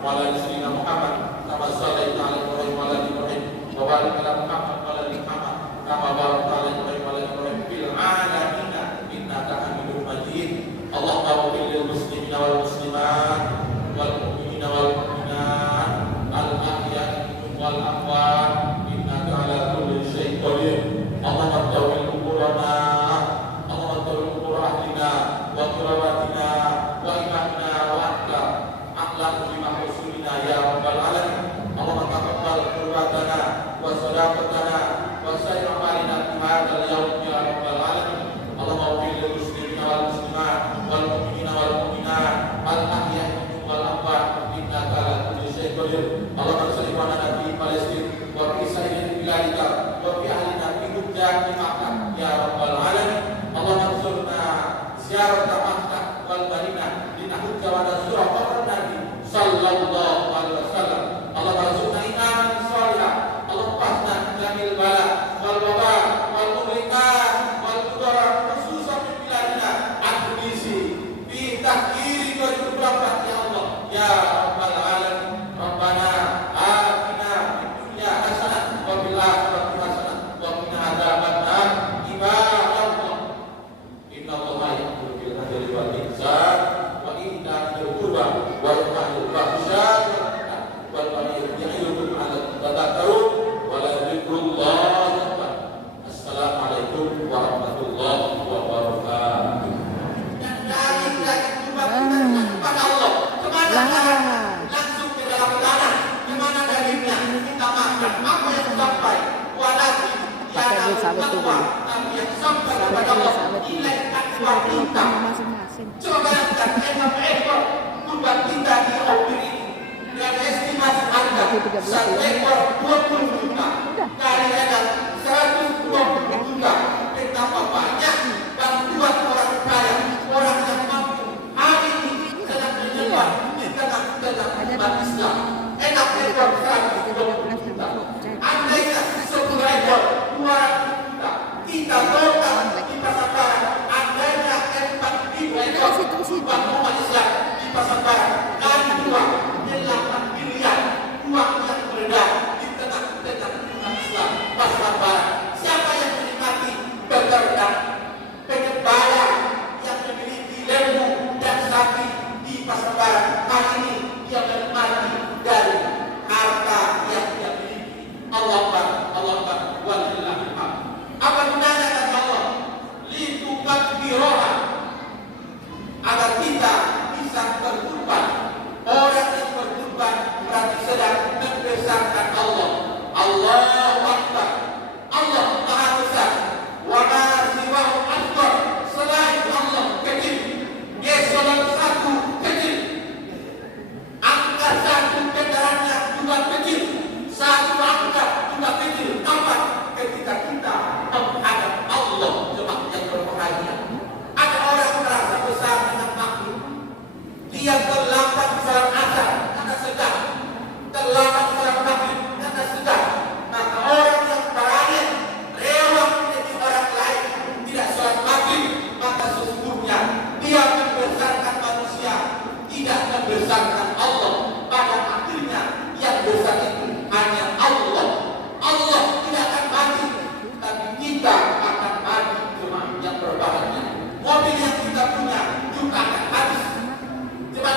wa ala ali sayyidina Muhammad kama shallaita ala Ibrahim wa ala ali Ibrahim wa barik ala Muhammad wa ala ali Muhammad kama barakta ala Ibrahim wa ala ali Ibrahim fil alamin innaka Hamidum Majid. Allahumma ighfir lil muslimina wal muslimat wal mu'minina wal mu'minat al ahya'i wal amwat innaka ala kulli syai'in qadir. Allahumma tawil umurana, Allahumma tawil umur ahlina wa qirabatina wa imamina wa anta a'lam bima husulina ya rabbal alamin. Allahumma taqabbal qurbatana wa sadaqatana wa sayyi amalina fi hadzal yawm ya rabbal alamin. Allahumma ighfir lil muslimina wal muslimat wal mu'minina wal mu'minat al ahya'i wal amwat innaka ala kulli syai'in qadir. Allahumma salli ala nabi Palestin wa fi sayyidil biladika wa fi ahlina fi hujjah Makkah ya rabbal alamin. Allahumma ansurna ziyarat Makkah wal Madinah linahujja wa nazura qabr Nabi sallallahu alaihi wasallam. Allahumma arzuqna imanan shalihan, Allahumma qasna jamil bala wal waba wal muhlikat wal qudara khususan fi biladina al-Tunisi fi tahkiri wa ibrahim ya Allah ya rabbal alamin. Rabbana atina fid dunya hasanah wa fil akhirati hasanah wa qina adzabannar. Ibadallah innallaha ya'muru bil adli wal ihsan wa ita'i dzil qurba wa yanha 'anil fahsya'i wal munkari wal baghi ya'idukum la'allakum tadhakkarun wa la dzikrullahi akbar. Assalamualaikum warahmatullahi wabarakatuh. Dan dari qurba kita kepada Allah kemana? Langsung ke dalam tanah di mana dagingnya kita makan apa yang sampai wadati yang sampai kepada Allah nilai akbar kita. Coba bayangkan ekor kurban kita di Opir ini dan estimasi harga 1 ekor 20 juta kali edar 120 juta. Betapa banyak bantuan orang kaya, orang yang mampu hari ini sedang menyebar di tengah-tengah umat Islam. Ekor 120 juta. Andainya 1 ekor 200 juta. Kita total di Pasabaran andainya 4.000 ekor kurban umat Islam di Pasabaran kali 2 8 miliar uang yang beredar di tengah-tengah umat Islam Pasabaran. Siapa yang menikmati beternak penyembala yang memiliki lembu dan sapi di Pasabaran hari ini dia menikmati dari harta yang dia miliki. Allah Akbar walillahil hamd. Apa gunanya kata Allah? Litukabbiroha, agar kita bisa berkurban. Orang yang berkurban berarti sedang membesarkan Allah. Allahu Akbar. Allah Maha Besar. Wa ma siwahu akbar. Selain Allah kecil. Eselon 1 kecil. Angka 1 kendaraannya juga kecil. 1 angka juga kecil. Nampak ketika kita menghadap Allah jemaah yang berbahagia. Ada orang merasa besar dengan makhluk. Dia terlambat salat asar karena sedang, terlambat salat maghrib karena sedang. Maka orang yang berani rela menjadi orang lain tidak salat maghrib, maka sesungguhnya dia membesarkan manusia, tidak membesarkan Allah. Pada akhirnya yang besar itu hanya Allah. Allah tidak akan mati, tapi kita akan mati jemaah yang berbahagia. Mobil yang kita punya juga akan habis. Jemaah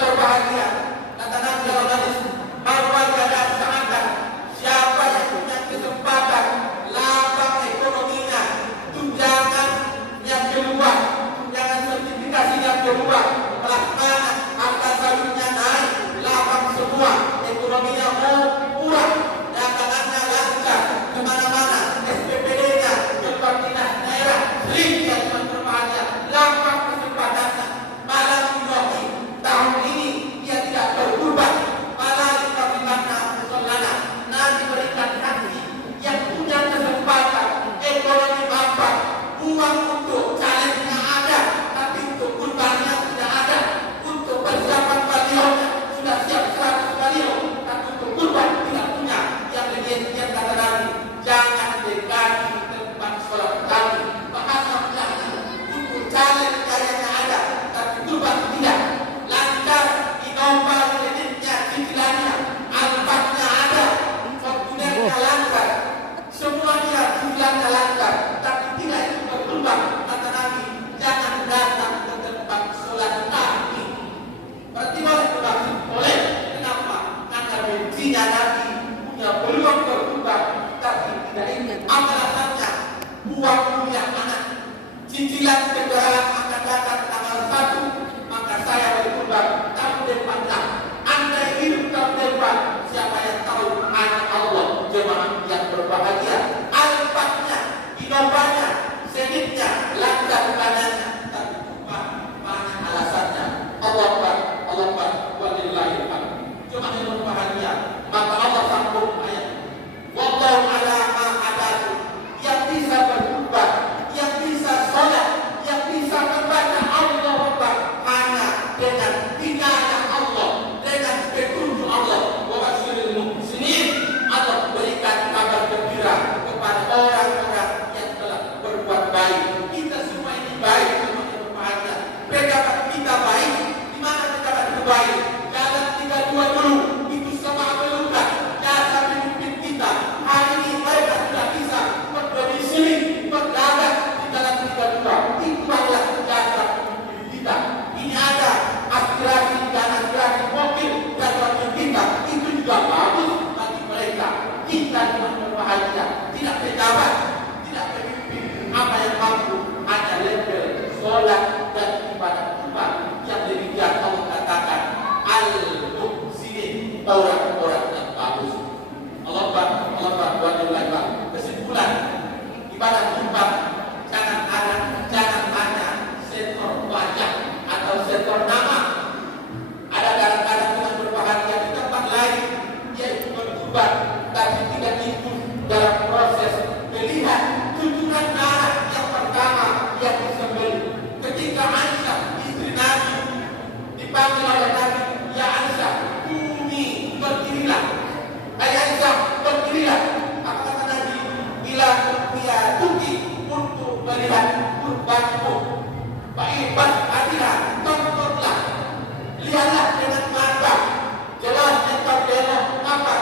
hidayah Allah, dengan petunjuk Allah. Wa basyiril muhsinin, Allah berikan kabar gembira kepada orang-orang yang telah berbuat baik. Kita semua ini baik, semuanya berbahagia. Pegangan kita baik, di mana pegangan itu baik? Jalan 32 dulu, itu sama pelukan jasa pemimpin kita. Hari ini mereka sudah bisa berdomisili, berdagang di jalan 32. Itu adalah jasa pemimpin kita. Ini ada aspirasi dan aspirasi mobil dan wakil kita. Itu juga bagus bagi mereka. Kita cuma berbahagia, tidak pejabat, tidak pemimpin. Apa yang mampu hanya label, sholat dan ibadah-ibadah yang demikian Allah katakan al-muhsinin, orang-orang yang bagus. Allah Akbar. Kesimpulan ibadah umpat jangan hanya sektor wajah atau sektor nama. Ada kadang-kadang dengan berbahagia di tempat lain yaitu berkurban, tapi tidak ikut dalam proses melihat tuntunan darah yang pertama yang disembelih. Ketika Aisyah istri Nabi dipanggil oleh Nabi, ya Aisyah, kumi berdirilah. Aisyah berdirilah. Apa kata Nabi? Bila dia tuki untuk melihat kurbanmu, baiklah hadirat, tontonlah, lihatlah dengan mata. Jelas engkau belok apa?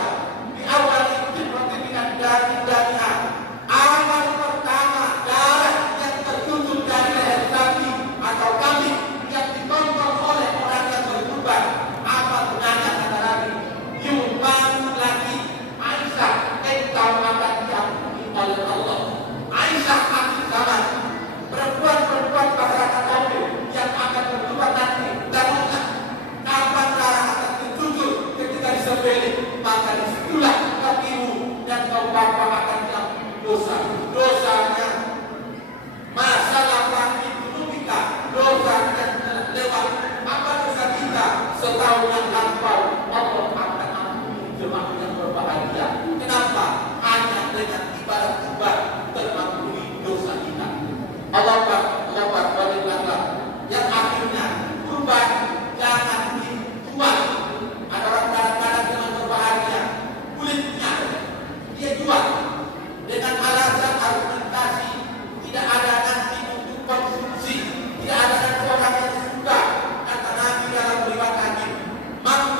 Di awal itu dengan daging-dagingan. Amal pertama darah yang tertutup dari leher sapi atau kambing yang ditonton oleh orang yang berkurban. Apa gunanya kata Nabi? Yuman lagi Aisyah, engkau akan diampuni oleh Allah. Aisyah akhir zaman, perempuan-perempuan masyarakat kafir yang akan berkurban nanti, taruhlah kapan darah akan tertutup ketika disembelih, maka disitulah kakimu dan kaum bapa akan diampuni dosanya. Masalah rahim kita, dosa yang telah lewat. Apa dosa kita setahun yang lampau, Allah akan ampuni jemaah yang berbahagia. Kenapa? Hanya dengan ibadah-ibadah termaklumi dosa kita. Allah Akbar. Yang akhirnya kurban jangan dijual. Ada orang kadang-kadang dengan berbahagia kulitnya dia jual dengan alasan argumentasi tidak ada nanti untuk konsumsi, tidak ada nanti orang yang suka. Kata Nabi dalam riwayat hadis, man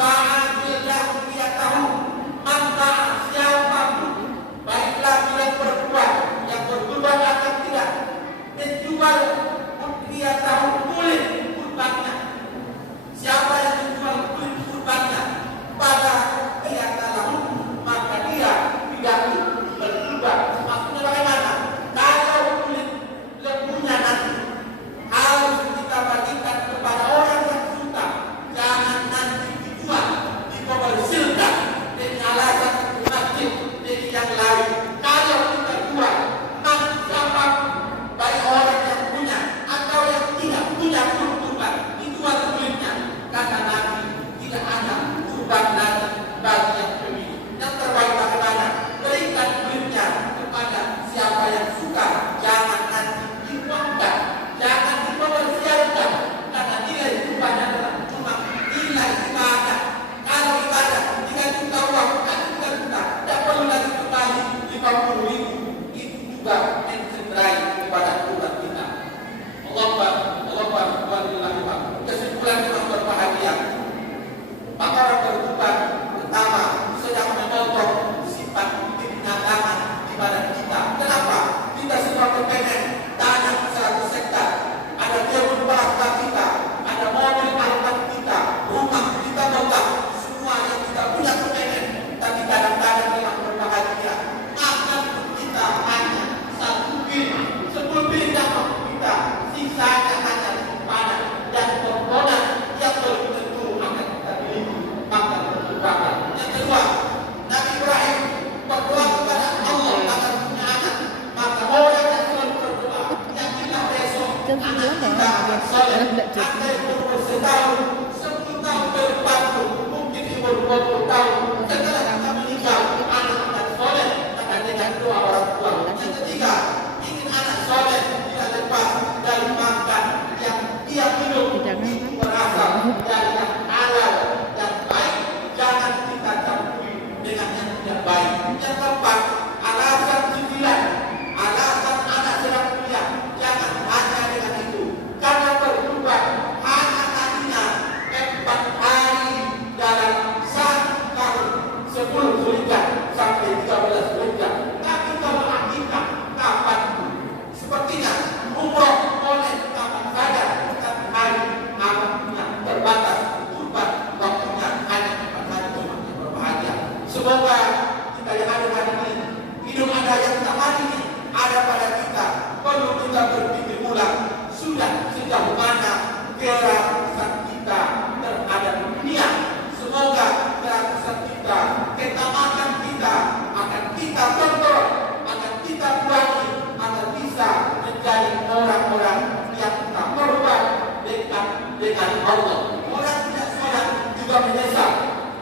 juga menyesal.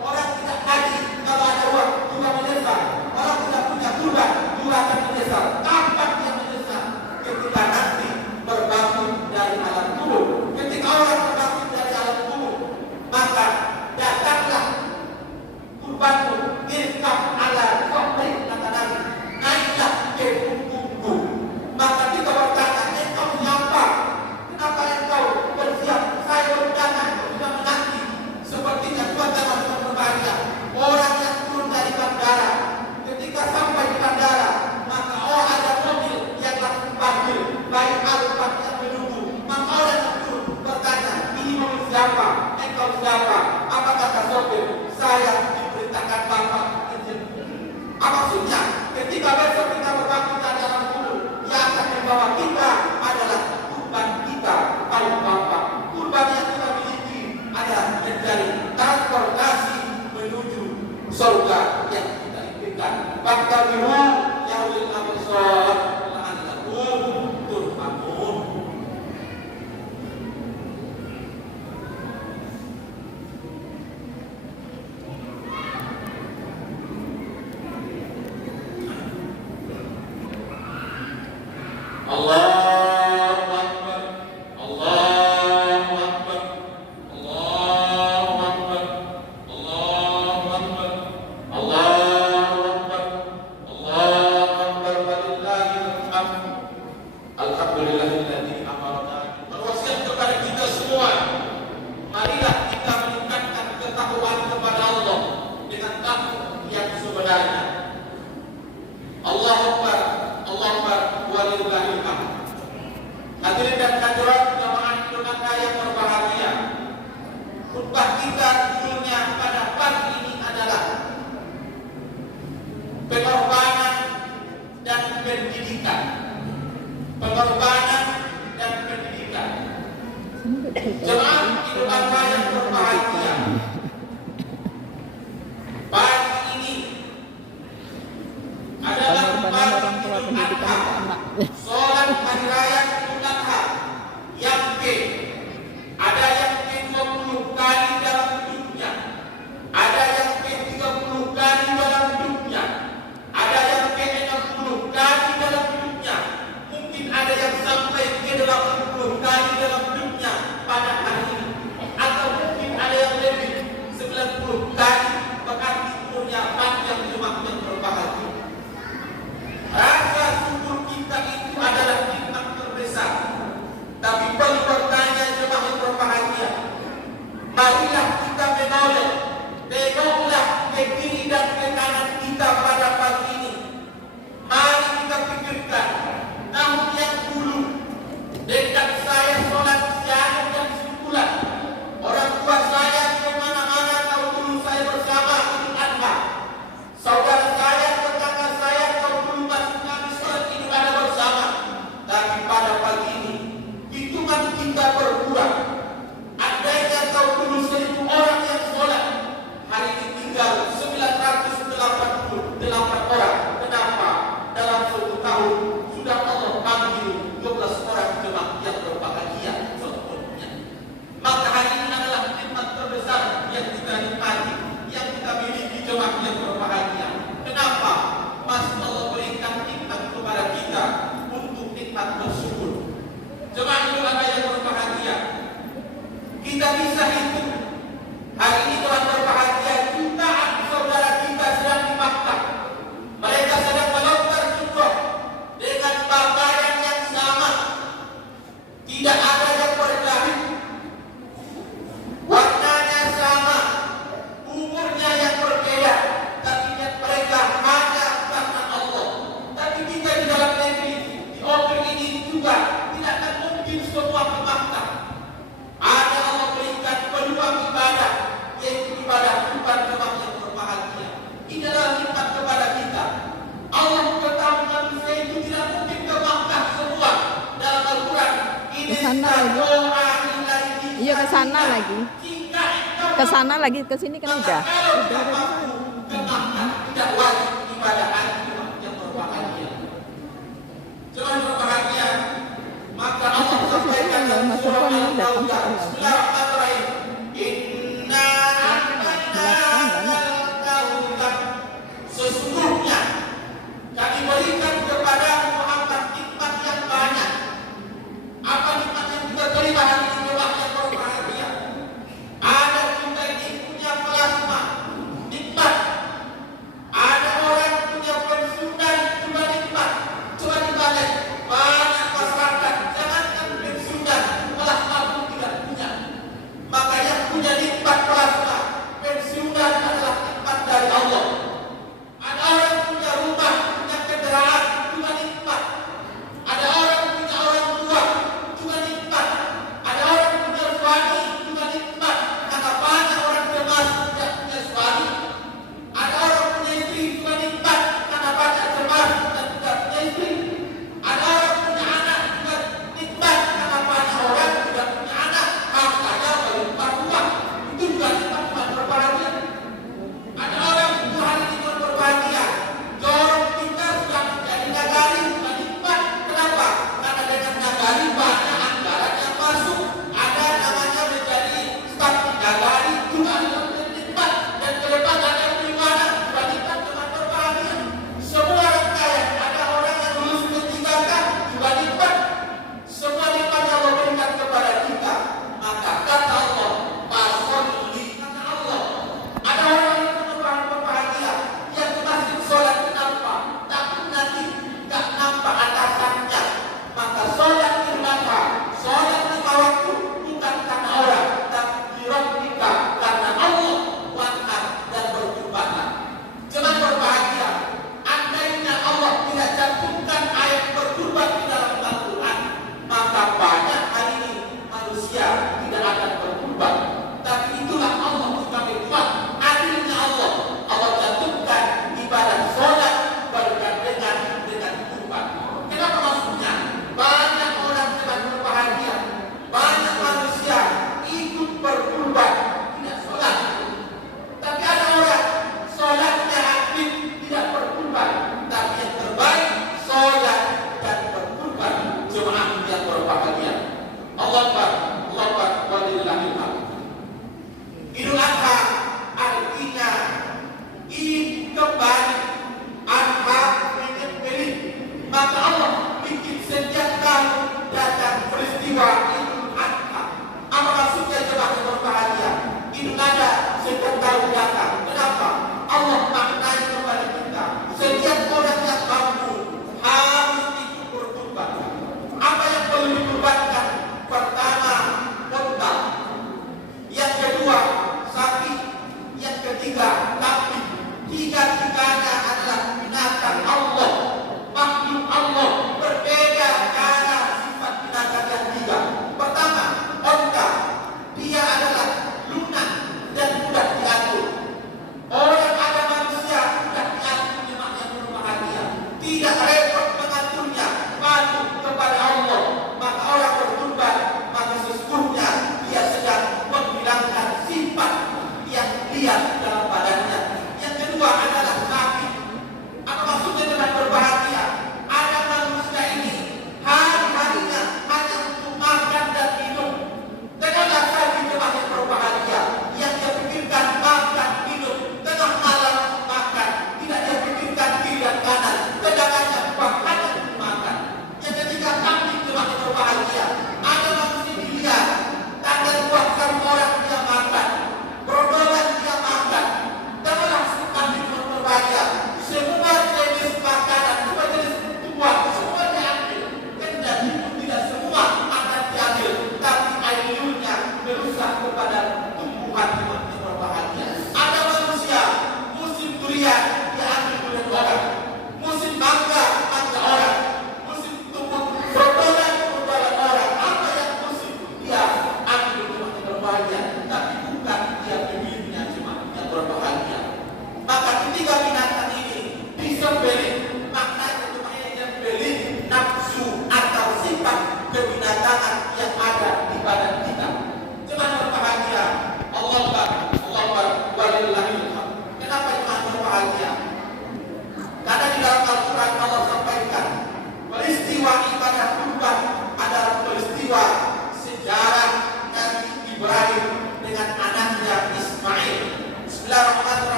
Orang tidak haji kalau ada uang juga menyesal. Orang tidak punya kurban juga akan menyesal. Kapan dia menyesal? Ketika nanti berbangun dari alam kubur. Ketika orang berbangun dari alam kubur, maka datanglah kurbanmu irkab ala qabri, kata Nabi, naiklah ke punggungku. Maka kita bertanya, engkau siapa? Kenapa engkau bersiap? Saya bertanya, engkau sudah menanti. Sepertinya Tuhan teman-teman berbahagia. Orang yang turun dari bandara, ketika sampai di bandara, maka ada mobil yang langsung parkir, baik Alphard yang menunggu. Maka orang yang turun bertanya, ini mobil siapa? Engkau siapa? Apa kata sopir? Saya diperintahkan Bapak. Apa maksudnya? Ketika besok kita berbangun dari alam kubur, yang akan membawa kita adalah kurban kita, kalau Bapak. Kurban yang kita miliki adalah menjadi transportasi menuju surga yang kita impikan. Faktabiru ya ulil absar la'allakum turhamun. Allahu Akbar, Allahu Akbar, Allahu Akbar, Allahu Akbar, Allahu Akbar, Allahu Akbar, walillahil hamd. Alhamdulillahilladzi amarna. Berwasiat kepada kita semua, marilah kita meningkatkan ketakwaan kepada Allah dengan takwa yang sebenarnya. Allahu Akbar, Allahu Akbar, walillahil hamd. Hadirin dan hadirat jamaah Indonesia yang berbahagia, khutbah kita judulnya pada pagi ini adalah pengorbanan dan pendidikan. Pengorbanan dan pendidikan. Jemaah Indonesia yang berbahagia, pagi ini adalah orang tua pagi pendidikan anak. sholat hari raya Idul Adha yang ada yang ke-20 kali dalam hidupnya, ada yang ke-30 kali dalam hidupnya, ada yang ke-60 kali dalam hidupnya, mungkin ada yang sampai ke-80 kali dalam hidupnya pada hari ini, atau mungkin ada yang lebih 90 kali, bahkan umurnya panjang. Jemaah yang berbahagia, rasa syukur kita itu adalah nikmat terbesar. Tapi perlu bertanya jemaah yang berbahagia, marilah kita menoleh, tengoklah ke kiri dan ke kanan kita pada pagi ini. Mari kita pikirkan, tahun yang dulu dekat saya sholat siang dan sebulan, orang tua saya kemana-mana tahun dulu saya bersama Idul Adha. Saudara saya, tetangga saya tahun dulu masih kami sholat Idul Adha bersama. Tapi pada pagi ini hitungan kita berkurang. Andainya tahun dulu 1000 orang yang sholat, hari ini tinggal 988 orang. Kenapa? Dalam 1 tahun sudah Allah panggil 12 orang jemaah yang berbahagia contohnya. Maka hari ini adalah nikmat terbesar yang kita nikmati, yang kita miliki jemaah yang berbahagia. Kenapa? Masih Allah berikan nikmat kepada kita untuk nikmat bersyukur. Jemaah yang berbahagia, kita bisa hitung hari ini telah berbahagia jutaan saudara kita sedang di Makkah. Mereka sedang melontar jumroh dengan pakaian yang sama, tidak ada yang berjahit, warnanya sama, umurnya yang berbeda, tapi niat mereka hanya karena Allah. Tapi kita di dalam negeri, di Open ini juga tidak akan mungkin semua ke Makkah. Ada Allah berikan peluang ibadah, yaitu ibadah bukan jemaah yang berbahagia. Ini adalah nikmat kepada kita. Allah beritahu manusia itu tidak mungkin ke Makkah semua. Dalam Al-Quran ini Ke sana lagi. Iya, ke sana lagi. Ke sana lagi, ke sini kan udah. Ke Makkah tidak wajib ibadah yang berbahagia. Jangan berbahagia. Maka Allah sampaikan dalam Mas Irwan datang ke Allah. Bismillahirrahmanirrahim. Inna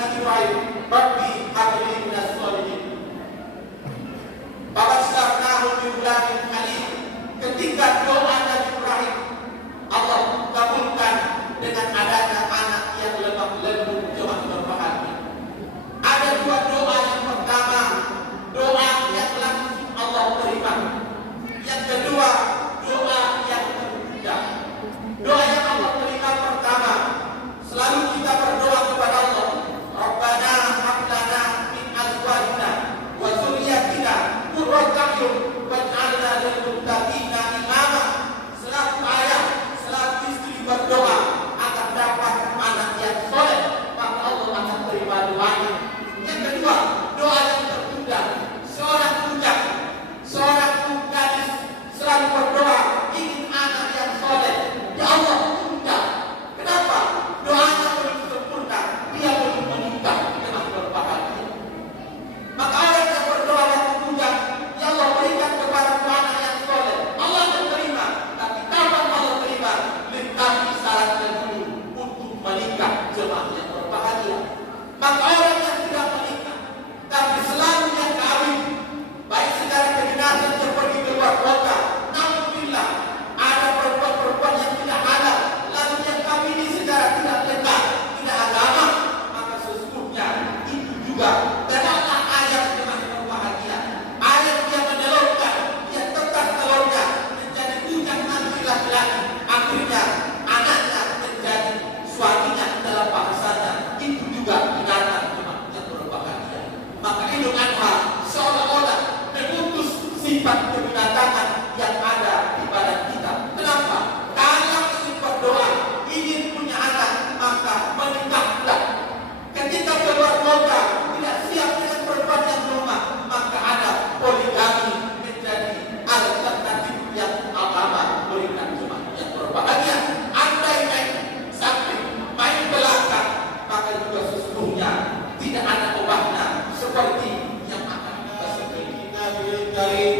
Nabi Ibrahim, Rabbi habli minas sholihin. Fabasharnahu bi ghulamin halim. Ketika doa Nabi Ibrahim, Allah kabulkan dengan adanya anak yang lemah lembut, jemaah berbahagia. Ada dua doa. Yang pertama, doa yang langsung Allah terima. Yang kedua, doa yang tertunda. Doa yang Allah terima pertama, selalu kita berdoa kepada Allah, Rabbana hab lana min azwajina wa dzurriyyatina qurrata a'yun waj'alna lil muttaqina imama. Selaku ayah, selaku istri berdoa agar dapat anak yang soleh, maka Allah akan terima doanya. Yang kedua, doa yang tertunda. Seorang bujang, seorang gadis selalu berdoa ingin anak yang soleh. Ya Allah, tunda. Kenapa? Doanya belum sempurna, dia belum menikah dengan berbahagia. Maka orang yang berdoa waktu bujang, ya Allah berikan kepada anak yang soleh, Allah akan terima. Tapi kapan Allah terima? Lengkapi syaratnya dulu untuk menikah, jemaah yang berbahagia. Maka orang yang tidak menikah, tapi selalu yang kawin, baik secara kedinasan atau pergi keluar kota, nampaklah ada perempuan-perempuan yang tidak halal, lalu yang kawini secara tidak legal, tidak agama, maka sesungguhnya itu juga adalah ayat dengan berbahagia. Ayat dia menelurkan, dia tetap telurnya menjadi bujang nanti laki-laki, akhirnya anaknya menjadi suaminya dalam bahasanya. Itu juga binatang yang berbahagia. Maka Idul Adha seolah-olah memutus sifat kebinatangan yang ada di badan kita. Kenapa? Kalau ingin berdoa, ingin punya anak, maka menikahlah. Ketika keluar kota tidak siap dengan perempuan yang rumah, maka ada poligami menjadi alternatif yang agama berikan. Cuma yang berbahagia. Andai main samping, main belakang, maka juga sesungguhnya tidak ada obatnya seperti yang akan kita sebutkan. Nabi Karim,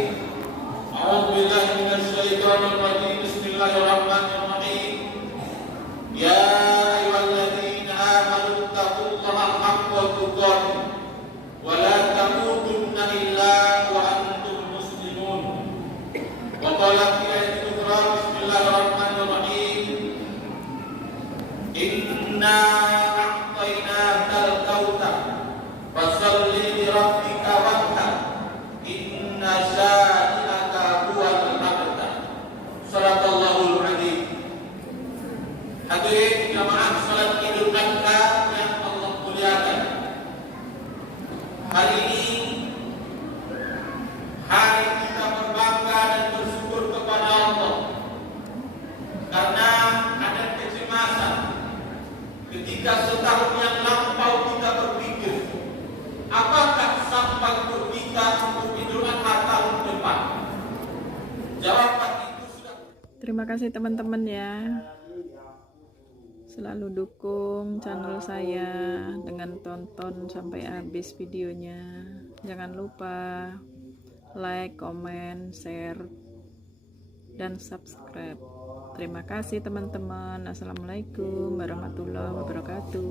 A'udzubillahi minasyaitonir rajim. Bismillahirrahmanirrahim. Ya ayyuhalladzina amanu taqullaha haqqa tuqatih wa la tamutunna illa wa antum muslimun. Wa qala fi ayatin ukhra, Bismillahirrahmanirrahim. Inna a'tainakal kautsar fasalli li rabbika wanhar inna syani'aka huwal abtar. Shadaqallahul adzim. Hadirin jamaah salat Idul Adha yang Allah muliakan. Hari ini hari kita berbangga dan bersyukur kepada Allah karena ada kecemasan ketika setahun yang lampau kita berpikir, apakah sampai untuk kita untuk Idul Adha tahun depan? Jawaban itu sudah. Terima kasih teman-teman ya. Selalu dukung channel saya dengan tonton sampai habis videonya. Jangan lupa like, comment, share, dan subscribe. Terima kasih teman-teman. Assalamualaikum warahmatullahi wabarakatuh.